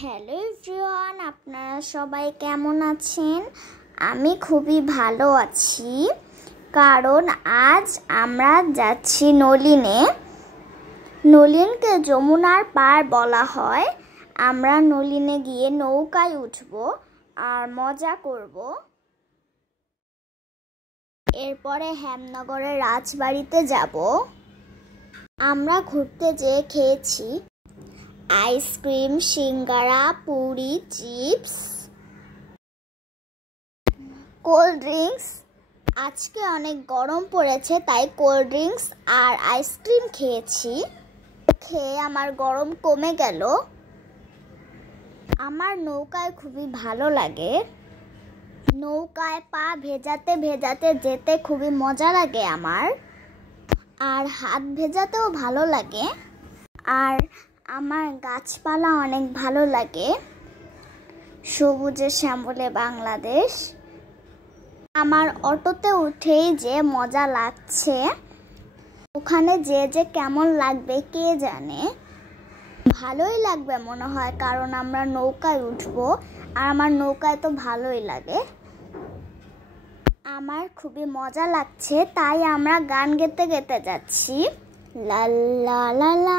Hello everyone, আপনারা সবাই কেমন আছেন? আমি খুবই ভালো আছি, কারণ আজ আমরা যাচ্ছি নলিনে। নলিনকে যমুনার পার বলা হয়। আমরা নলিনে গিয়ে নৌকায় উঠব আর মজা করব। এরপরে হেমনগরের রাজবাড়িতে যাব। আমরা ঘুরতে যেয়ে খেয়েছি। Ice cream singara puri chips cold drinks আজকে অনেক গরম পড়েছে, তাই কোল্ড ড্রিঙ্কস আর আইসক্রিম খেয়েছি। খেয়ে আমার গরম কমে গেল। আমার নৌকায় খুবই ভালো লাগে। নৌকায় পা ভেজাতে ভেজাতে যেতে খুবই মজা লাগে আমার। আর হাত ভেজাতেও ভালো লাগে। আর আমার গাছপালা অনেক ভালো লাগে। সবুজে শ্যামলে বাংলাদেশ। আমার অটোতে উঠেই যে মজা লাগছে, ওখানে যে যে কেমন লাগবে কে জানে? ভালোই লাগবে মনে হয়, কারণ আমরা নৌকায় উঠবো, আর আমার নৌকায় তো ভালোই লাগে। আমার খুবই মজা লাগছে, তাই আমরা গান গেতে গেতে যাচ্ছি। লা লা।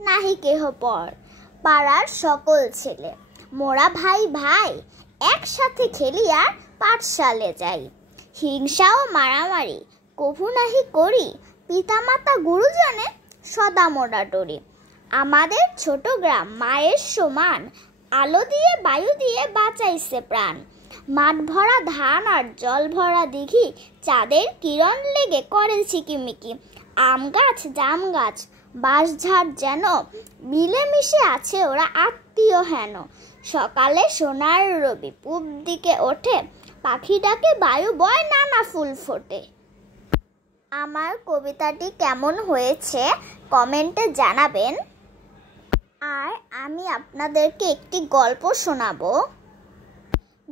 নাহি কেহ পর। পাড়ার সকল ছেলে। মোরা ভাই ভাই, একসাথে খেলি আর পাঠশালে যাই। হিংসা ও মারামারি, কভু নাহি করি, পিতামাতা গুরুজনে সদা মোড়া ডরি। আমাদের ছোট গ্রাম মায়ের সমান, আলো দিয়ে, বায়ু দিয়ে বাঁচাইছে প্রাণ। মাঠ ভরা ধান আর জল ভরা দিঘি, চাঁদের কিরণ লেগে করে ঝিকিমিকি। আম গাছ, জাম গাছ বাঁশঝাড় যেন মিলেমিশে আছে ওরা আত্মীয় হেন। সকালে সোনার রবি পূব দিকে ওঠে, পাখি ডাকে বায়ু বয় নানা ফুল ফোটে। আমার কবিতাটি কেমন হয়েছে কমেন্টে জানাবেন। আর আমি আপনাদেরকে একটি গল্প শোনাবো।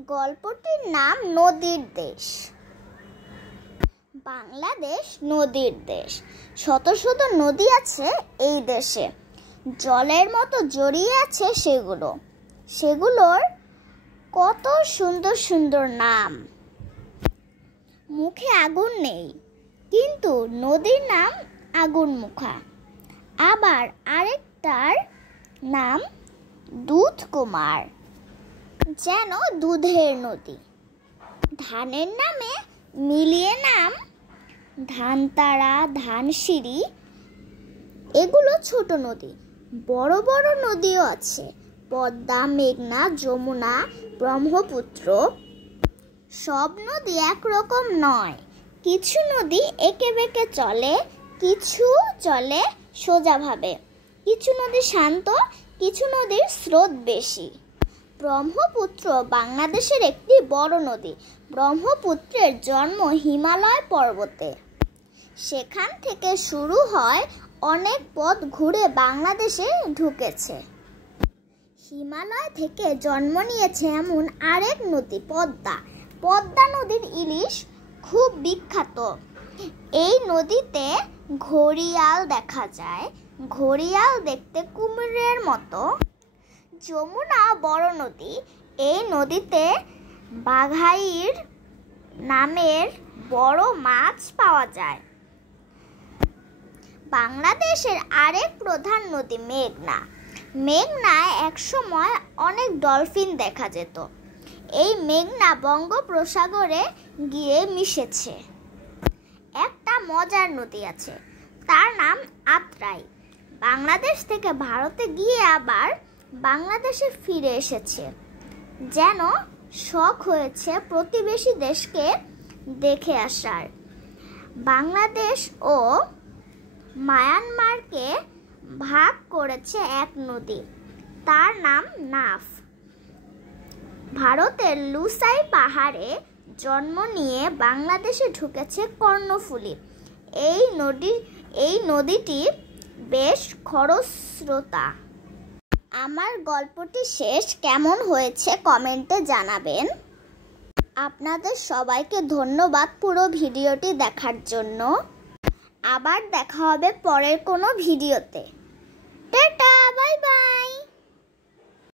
গল্পটির নাম নদীর দেশ। বাংলাদেশ নদীর দেশ। শত শত নদী আছে এই দেশে। জলের মতো জড়িয়ে আছে সেগুলো। সেগুলোর কত সুন্দর সুন্দর নাম। মুখে আগুন নেই, কিন্তু নদীর নাম আগুন মুখা আবার আরেকটার নাম দুধ কুমার যেন দুধের নদী। ধানের নামে মিলিয়ে নাম ধানতারা, ধানসিঁড়ি, এগুলো ছোট নদী। বড় বড় নদীও আছে। পদ্মা, মেঘনা, যমুনা, ব্রহ্মপুত্র। সব নদী একরকম নয়। কিছু নদী এঁকে বেঁকে চলে, কিছু চলে সোজাভাবে। কিছু নদী শান্ত, কিছু নদীর স্রোত বেশি। ব্রহ্মপুত্র বাংলাদেশের একটি বড় নদী। ব্রহ্মপুত্রের জন্ম হিমালয় পর্বতে। সেখান থেকে শুরু হয় অনেক পথ ঘুরে বাংলাদেশে ঢুকেছে। হিমালয় থেকে জন্ম নিয়েছে এমন আরেক নদী, পদ্মা। পদ্মা নদীর ইলিশ খুব বিখ্যাত। এই নদীতে ঘড়িয়াল দেখা যায়। ঘড়িয়াল দেখতে কুমিরের মতো। যমুনা বড় নদী। এই নদীতে বাঘাইর নামের বড় মাছ পাওয়া যায়। বাংলাদেশের আরেক প্রধান নদী মেঘনা। মেঘনায় একসময় অনেক ডলফিন দেখা যেত। এই মেঘনা বঙ্গোপসাগরে গিয়ে মিশেছে। একটা মজার নদী আছে, তার নাম আত্রাই। বাংলাদেশ থেকে ভারতে গিয়ে আবার বাংলাদেশে ফিরে এসেছে, যেন শখ হয়েছে প্রতিবেশী দেশকে দেখে আসার। বাংলাদেশ ও মায়ানমারকে ভাগ করেছে এক নদী। তার নাম নাফ। ভারতের লুসাই পাহাড়ে জন্ম নিয়ে বাংলাদেশে ঢুকেছে কর্ণফুলী। এই নদী, এই নদীটি বেশ খরস্রোতা। আমার গল্পটি শেষ। কেমন হয়েছে কমেন্টে জানাবেন। আপনাদের সবাইকে ধন্যবাদ পুরো ভিডিওটি দেখার জন্য। আবার দেখা হবে পরের কোনো ভিডিওতে। Tata bye bye